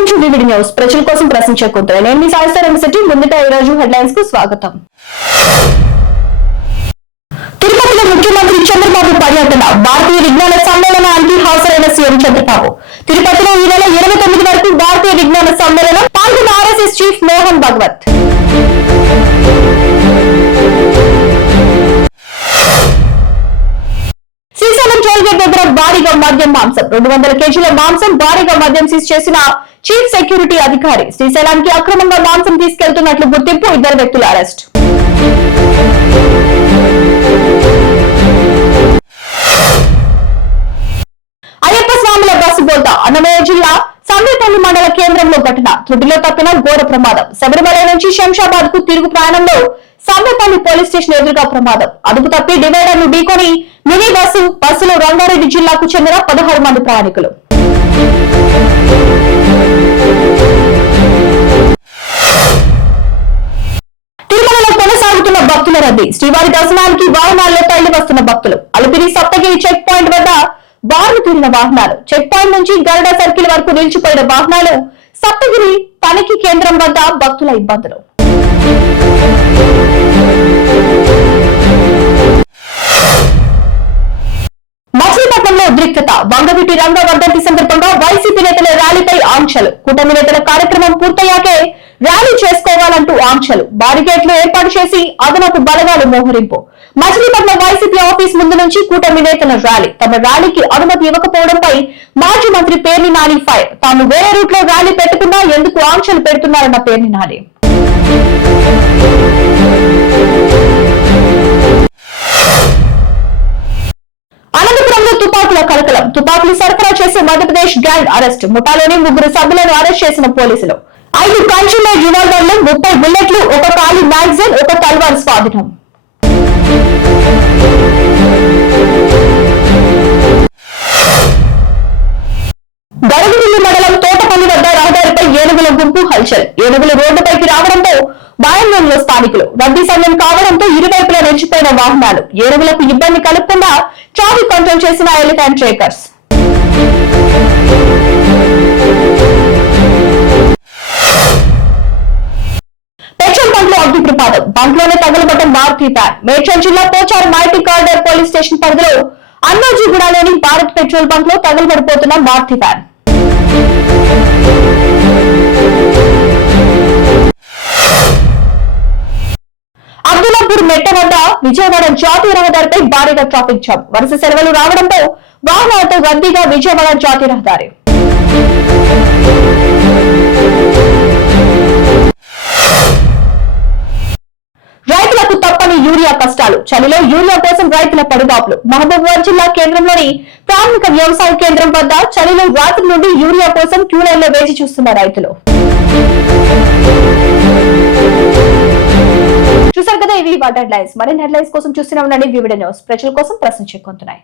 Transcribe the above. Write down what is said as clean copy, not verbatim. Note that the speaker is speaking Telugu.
Welcome to VVD news. ప్రజల కోసం ప్రశ్నించే కొంత నేను మీ సాయిస్తారంగశెట్టి. ముందుగా ఈ రోజు హెడ్లైన్స్ కు స్వాగతం. తిరుపతిలో ముఖ్యమంత్రి చంద్రబాబు పర్యటన. భారతీయ విజ్ఞాన సమ్మేళనానికి హాజరైన సీఎం చంద్రబాబు. తిరుపతిలో ఈ నెల 29 వరకు భారతీయ విజ్ఞాన సమ్మేళనం పాల్గొన్న RSS chief Mohan Bhagwat. Srisailam tollgate దగ్గర భారీగా మద్యం మాంసం. 200 కేజీల మాంసం, భారీగా మద్యం సీజ్ చేసిన చీఫ్ సెక్యూరిటీ అధికారి. శ్రీశైలానికి అక్రమంగా మాంసం తీసుకెళ్తున్నట్లు గుర్తింపు. 2 వ్యక్తుల అరెస్ట్. అయ్యప్ప స్వాముల బస్సు బోల్తా. అన్నమయ్య జిల్లా సంబేపల్లి మండల కేంద్రంలో ఘటన. త్రుటిలో తప్పిన ఘోర ప్రమాదం. శబరిమల నుంచి శంషాబాద్ కు తిరుగు ప్రయాణంలో సంబేపల్లి పోలీస్ స్టేషన్ ఎదురుగా ప్రమాదం. అదుపు తప్పి డివైడర్ ను ఢీకొని మినీ బస్సులో రంగారెడ్డి జిల్లాకు చెందిన 16 మంది ప్రయాణికులు. తిరుమలలో కొనసాగుతున్న భక్తుల రద్దీ. శ్రీవారి దర్శనానికి వాహనాల్లో తరలి వస్తున్న భక్తులు. అలిపిరి సప్తగిరి చెక్ పాయింట్ వద్ద బారులు తీరిన వాహనాలు. చెక్ పాయింట్ నుంచి గరుడ సర్కిల్ వరకు నిలిచిపోయిన వాహనాలు. సప్తగిరి తనిఖీ కేంద్రం వద్ద భక్తుల ఇబ్బందులు. మచిలీపట్నంలో ఉద్రిక్తత. వంగవీటి రంగ వర్ధంతి సందర్భంగా వైసీపీ నేతల ర్యాలీపై ఆంక్షలు. కూటమి నేతల కార్యక్రమం పూర్తయ్యాకే ర్యాలీ చేసుకోవాలంటూ ఆంక్షలు. బారికేడ్లు ఏర్పాటు చేసి అదనపు బలగాలు మోహరింపు. మచిలీపట్నం వైసీపీ ఆఫీస్ ముందు నుంచి కూటమి నేతల ర్యాలీ. తమ ర్యాలీకి అనుమతి ఇవ్వకపోవడంపై మాజీ మంత్రి పేర్ని నాని ఫైర్. తాము వేరే రూట్ లో ర్యాలీ పెట్టుకున్నా ఎందుకు ఆంక్షలు పెడుతున్నారన్న పేర్ని నాని. అనంతపురంలో తుపాకుల కలకలం. తుపాకులు సరఫరా చేసే మధ్యప్రదేశ్ గ్యాంగ్ అరెస్ట్. ముఠాలోని 3 సభ్యులను అరెస్ట్ చేసిన పోలీసులు. 5 కన్స్యూమర్ రివాల్వర్లు, 30 బుల్లెట్లు, 1 ఖాళీ మ్యాగజైన్, 1 తల్వార్ స్వాధీనం. గడగవిల్లి మండలం తోటపల్లి వద్ద రహదారిపై ఏనుగుల గుంపు హల్చల్. ఏనుగులు రోడ్డుపైకి రావడంతో భయంలో స్థానికులు. రద్దీ సమయం కావడంతో ఇరువైపులా నిలిచిపోయిన వాహనాలు. ఏనుగులకు ఇబ్బంది కలగకుండా ట్రాఫిక్ కంట్రోల్ చేసిన ఎలిఫెంట్ ట్రేకర్స్. పెట్రోల్ బంక్ లో అగ్ని ప్రమాదం. బంక్ లోనే తగలబడ్డ మారుతి వ్యాన్. మేడ్చల్ జిల్లా పోచారం ఐటీ కార్డర్ పోలీస్ స్టేషన్ పరిధిలో అన్నాజీగూడలోని భారత్ పెట్రోల్ బంక్ లో తగలబడిపోతున్న మారుతి వ్యాన్. అబ్దుల్లాపూర్ మెట్ట వద్ద విజయవాడ జాతీయ రహదారిపై భారీగా ట్రాఫిక్ జామ్. వరుస సెలవులు రావడంతో వాహనాలతో రద్దీగా విజయవాడ జాతీయ రహదారి. రైతులకు తప్పని యూరియా కష్టాలు. చలిలో యూరియా కోసం రైతుల పడుగాపులు. మహబూబాబాద్ జిల్లా కేంద్రంలోని ప్రాథమిక వ్యవసాయ కేంద్రం వద్ద చలిలో రాత్రి నుండి యూరియా కోసం క్యూ లైన్ లో వేచి చూస్తున్న రైతులు. చూసారు కదా, ఇవి వాటి హెడ్లైన్స్. మరిన్ని హెడ్లైన్స్ కోసం చూస్తూనే ఉండండి వివిడి న్యూస్. ప్రజల కోసం ప్రశ్నించే కొంతున్నాయి.